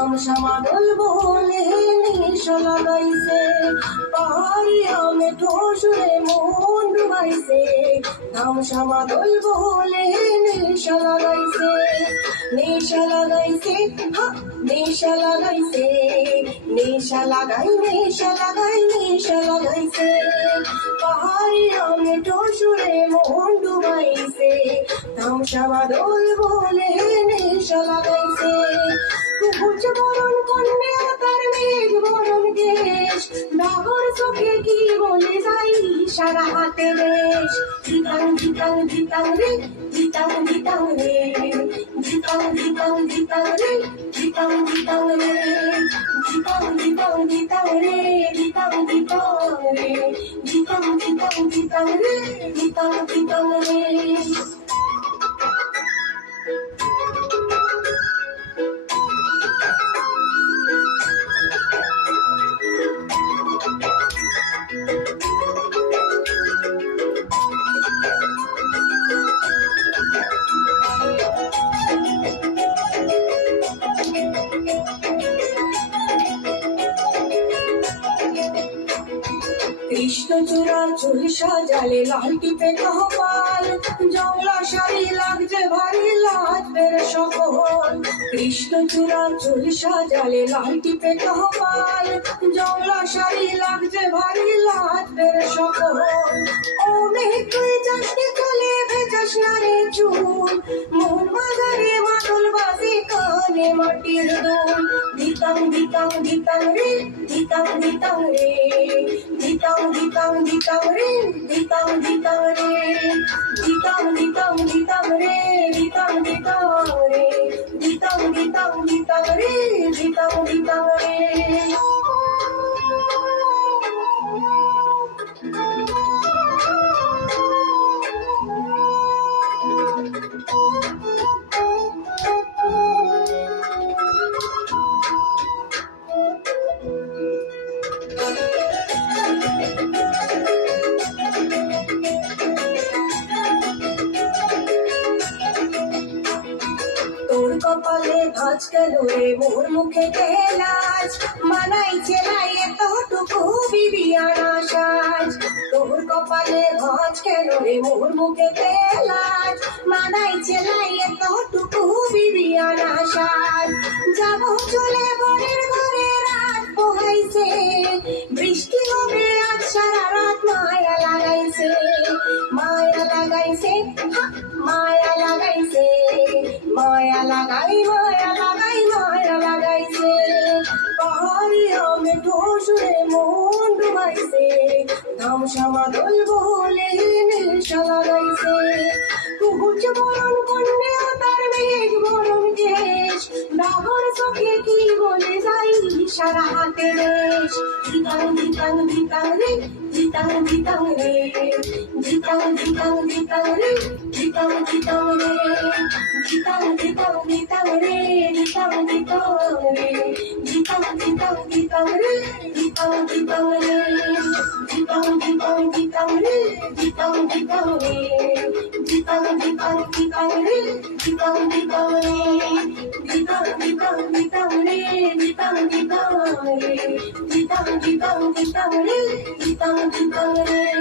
তামসা মাদল বলে নেশা লাগাইছে, পাহাড়িয়া মেঠো সুরে মন ডুবাইছে। তামসা মাদল বলে নেশা লাগাইছে, নেশা লাগাইছে, হা নেশা লাগাইছে, নেশা লাগাই নেশা লাগাই নেশা লাগাইছে। পাহাড়িয়া মেঠো সুরে মন ডুবাইছে, তামসা মাদল বলে নেশা লাগাইছে। সবুজ বরণ কন্যা তার মেঘ বরণ দেশ, নাগর চোখে কি বলে যাই সারা হাতে বেশ। ধিতাং ধিতাং ধিতাং রে, ধিতাং ধিতাং রে, ধিতাং ধিতাং ধিতাং রে, ধিতাং ধিতাং রে, ধিতাং ধিতাং ধিতাং রে, ধিতাং ধিতাং রে, ধিতাং ধিতাং ধিতাং রে, ধিতাং ধিতাং রে। কৃষ্ণচূড়া চুল সাজালে লাল টিপে কপাল, জংলা শাড়ি লাগছে ভারী লাজবের সকল। কৃষ্ণচূড়া চুল সাজালে লাল টিপে কপাল, জংলা শাড়ি লাগছে ভারী লাজবের সকল। ও মেঘ তুই যাসনি চলে ভেজাস না রে চুল, মন বাজারে মাদল বাজে কানে মাটির দুল। ধিতাং ধিতাং ধিতাং রে, ধিতাং ধিতাং রে, ধিতাং ধিতাং ধিতাং রে, ধিতাং ধিতাং রে, ধিতাং ধিতাং ধিতাং রে, ধিতাং ধিতাং রে, ধিতাং ধিতাং ধিতাং রে, ধিতাং ধিতাং রে। তোর কপালে ভাঁজ গেল রে মোর মুখে লাজ, মানাইছে নাই এতটুকু বিবিয়ানা সাজ। তোর কপালে ভাঁজ গেল রে মোর মুখে লাজ, মানাইছে নাই এতটুকু বিবিয়ানা সাজ। যাব চলে বরের ঘরে রাত পোহাইছে, বৃষ্টি হবে আজ সারা রাত মায়া লাগাইছে, মায়া লাগাইছে, হা মায়া লাগাইছে, মায়া লাগাই মায়া লাগাই মায়া লাগাইছে। পাহাড়িয়া মেঠো সুরে মন ডুবাইছে, তামসা মাদল বলে নেশা লাগাইছে। সবুজ বরণ কন্যা তার মেঘ বরণ দেশ, নাগর চোখে কি বলে যাই সারা হাতে বেশ। ধিতাং ধিতাং ধিতাং রে, ধিতাং ধিতাং রে, ধিতাং ধিতাং ধিতাং রে, ধিতাং ধিতাং রে, ধিতাং ধিতাং ধিতাং রে, ধিতাং ধিতাং রে, ধিতাং ধিতাং ধিতাং রে, ধিতাং ধিতাং রে, ধিতাং ধিতাং ধিতাং রে, ধিতাং ধিতাং রে, ধিতাং ধিতাং ধিতাং রে, ধিতাং ধিতাং রে, ধিতাং ধিতাং ধিতাং রে, ধিতাং ধিতাং রে, ধিতাং ধিতাং ধিতাং রে, ধিতাং ধিতাং রে।